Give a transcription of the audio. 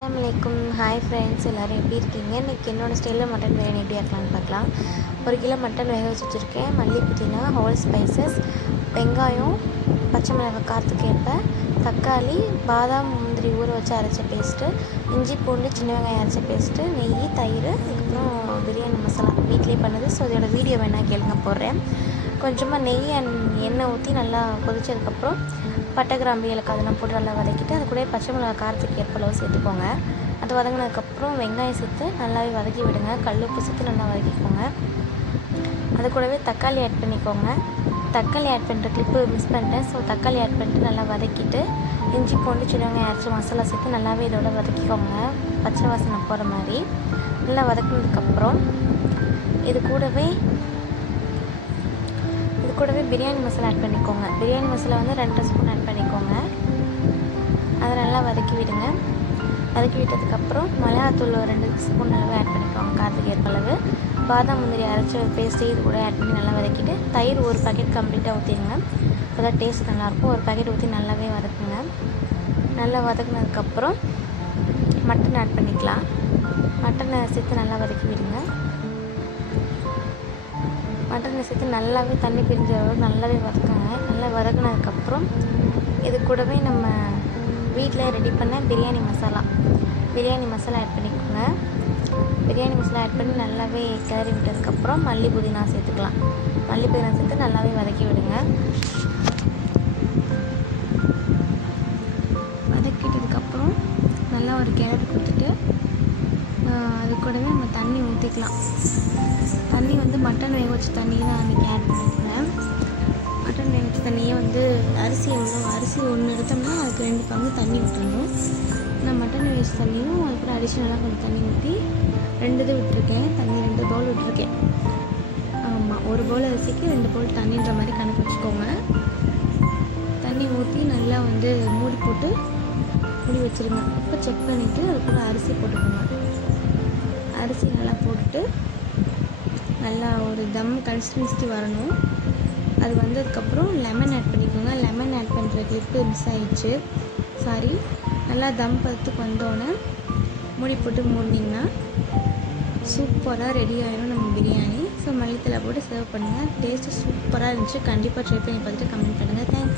அஸ்ஸலாமுஅலைக்கும். Hi friends, எல்லோரும் எப்படி இருக்கீங்க? இன்றைக்கி என்னோடய ஸ்டைலில் மட்டன் பிரியாணி எப்படி ஆக்கலாம்னு பார்க்கலாம். 1 கிலோ மட்டன் வேக வச்சு வச்சுருக்கேன். மல்லி, புதினா, ஹோல் ஸ்பைசஸ், வெங்காயம், பச்சை மிளகாய் காரத்துக்கு ஏற்ப, தக்காளி, பாதாம், முந்திரி ஊற வச்சு அரைச்ச பேஸ்ட்டு, இஞ்சி பூண்டு சின்ன வெங்காயம் அரைச்ச பேஸ்ட்டு, நெய், தயிர், அதுக்கப்புறம் பிரியாணி மசாலா வீட்டிலே பண்ணுது. ஸோ இதோட வீடியோ வேணால் கேளுங்க, போடுறேன். கொஞ்சமாக நெய் எண்ணெய் ஊற்றி நல்லா கொதிச்சதுக்கப்புறம் பட்டை, கிராம்பு, ஏலக்காய் அதெல்லாம் போட்டு நல்லா வதக்கிட்டு அது கூட பச்சை மிளகாய் காரத்துக்கு ஏற்ப அளவு சேர்த்துக்கோங்க. அது வதங்கினதுக்கப்புறம் வெங்காயம் சேர்த்து நல்லாவே வதக்கி விடுங்க. கல் உப்பு சேர்த்து நல்லா வதக்கிக்கோங்க. அது கூடவே தக்காளி ஆட் பண்ணிக்கோங்க. தக்காளி ஆட் பண்ணுற கிளிப்பு மிஸ் பண்ணிட்டேன். ஸோ தக்காளி ஆட் பண்ணிட்டு நல்லா வதக்கிட்டு இஞ்சி பூண்டு சின்ன வெங்காயம் அரைச்சி மசாலா சேர்த்து நல்லாவே இதோட வதக்கிக்கோங்க. பச்சை வாசனை போகிற மாதிரி நல்லா வதக்கினதுக்கப்புறம் இது கூடவே பிரியாணி மசாலா ஆட் பண்ணிக்கோங்க. பிரியாணி மசாலா வந்து 2 ஸ்பூன் ஆட் பண்ணிக்கோங்க. அதை நல்லா வதக்கி விடுங்க. வதக்கி விட்டதுக்கப்புறம் மிளகாத்தூள் ஒரு 2 ஸ்பூன் அளவு ஆட் பண்ணிக்கோங்க. காரத்துக்கு ஏற்ப அளவு பாதாம், முந்திரி அரைச்ச பேஸ்ட்டு இது கூட ஆட் பண்ணி நல்லா வதக்கிட்டு தயிர் ஒரு பாக்கெட் கம்ப்ளீட்டாக ஊற்றிடுங்க. அப்போ தான் டேஸ்ட் நல்லாயிருக்கும். ஒரு பாக்கெட் ஊற்றி நல்லாவே வதக்குங்க. நல்லா வதக்குனதுக்கப்புறம் மட்டன் ஆட் பண்ணிக்கலாம். மட்டனை சேர்த்து நல்லா வதக்கி விடுங்க. மட்டனை சேர்த்து நல்லாவே தண்ணி பிரிஞ்ச அளவுக்கு நல்லாவே வதக்குங்க. நல்லா வதக்குனதுக்கப்புறம் இது கூடவே நம்ம வீட்டில் ரெடி பண்ண பிரியாணி மசாலா ஆட் பண்ணிக்கோங்க. பிரியாணி மசாலா ஆட் பண்ணி நல்லாவே கிளறி விட்டதுக்கப்புறம் மல்லி, புதினா சேர்த்துக்கலாம். மல்லி, புதினா சேர்த்து நல்லாவே வதக்கி விடுங்க. வதக்கிட்டதுக்கப்புறம் நல்லா ஒரு கிளறி கொடுத்துட்டு அது கூடவே நம்ம தண்ணி ஊற்றிக்கலாம். தண்ணி வந்து மட்டன் வேக வச்ச தண்ணி தான் அன்றைக்கி ஆட் பண்ணிக்கிறேன். மட்டன் வேக வச்ச தண்ணியை வந்து அரிசி 1 எடுத்தோம்னா அதுக்கு 2 பங்கு தண்ணி ஊற்றணும். நான் மட்டன் வேக வச்ச தண்ணியும் அதுக்கப்புறம் அடிஷ்னலாக கொஞ்சம் தண்ணி ஊற்றி 2 இது விட்டுருக்கேன். தண்ணி 2 பவுல் விட்டுருக்கேன். ஆமாம், 1 பவுல் அரிசிக்கு 2 பவுல் தண்ணின்ற மாதிரி கணக்கு வச்சுக்கோங்க. தண்ணி ஊற்றி நல்லா வந்து மூடி வச்சுருங்க. இப்போ செக் பண்ணிவிட்டு அதுக்குள்ளே அரிசி போட்டுக்கோங்க. அரிசி நல்லா போட்டுட்டு நல்லா ஒரு தம் கன்சிஸ்டன்சி வரணும். அது வந்ததுக்கப்புறம் லெமன் ஆட் பண்ணிக்கோங்க. லெமன் ஆட் பண்ணுற கிளிப்பு மிஸ் ஆகிடுச்சு, சாரி. நல்லா தம் பதத்துக்கு வந்தோடனே மூடி போட்டு மூடினீங்கன்னா சூப்பராக ரெடி ஆகிடும் நம்ம பிரியாணி. ஸோ மல்லித்தலை போட்டு சர்வ் பண்ணுங்கள். டேஸ்ட்டு சூப்பராக இருந்துச்சு. கண்டிப்பாக ட்ரை பண்ணி பார்த்துட்டு கமெண்ட் பண்ணுங்கள். தேங்க்ஸ்.